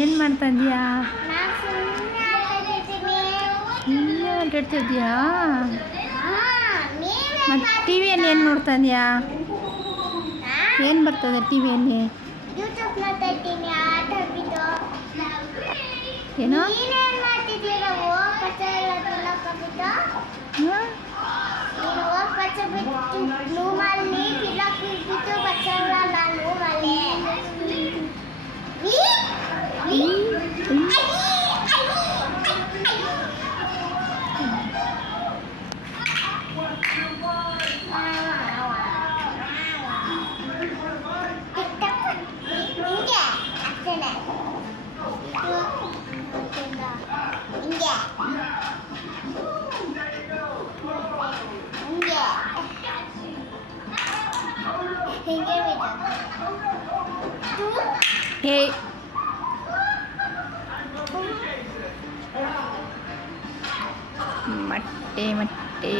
ಏನು ಮಾಡ್ತಾ ಇದೀಯಾ? ನಾನು ಸುಮ್ಮನೆ ಆಟಾಡ್ತಿದ್ದೀನಿ. ನೀನೇ ಆಟಾಡ್ತಿದ್ಯಾ? ನೀವೇನು ಮತ್ತು ಟಿವಿಯಲ್ಲಿ ಏನು ನೋಡ್ತಾ ಇದೀಯಾ? ಏನು ಬರ್ತದೆ ಟಿವಿಯಲ್ಲಿ? ಯೂಟ್ಯೂಬ್ ನೋಡ್ತಾಯಿದ್ದೀನಿ ಆಟ ಬಿಟ್ಟು. ಏನೋ ನೀನೇನು ಮಾಡ್ತಿದ್ದೀರಾ? ಹೋಗಿ ಪಚ್ಚ ಎಲ್ಲ ತಿನ್ನೋಕ್ಕಾಗುತ್ತಾ? ಹಾಂ ನೀನು ಹೋಗಿ ಪಚ್ಚ ಬಿಟ್ಟು ನೂಮಲ್ಲಿ ತಿನ್ನೋಕೆ ಬಿಟ್ಟು ಪಚ್ಚ ಎಲ್ಲ ನೂಮಲ್ಲಿ. ಹೇ ಮೊಟ್ಟೆ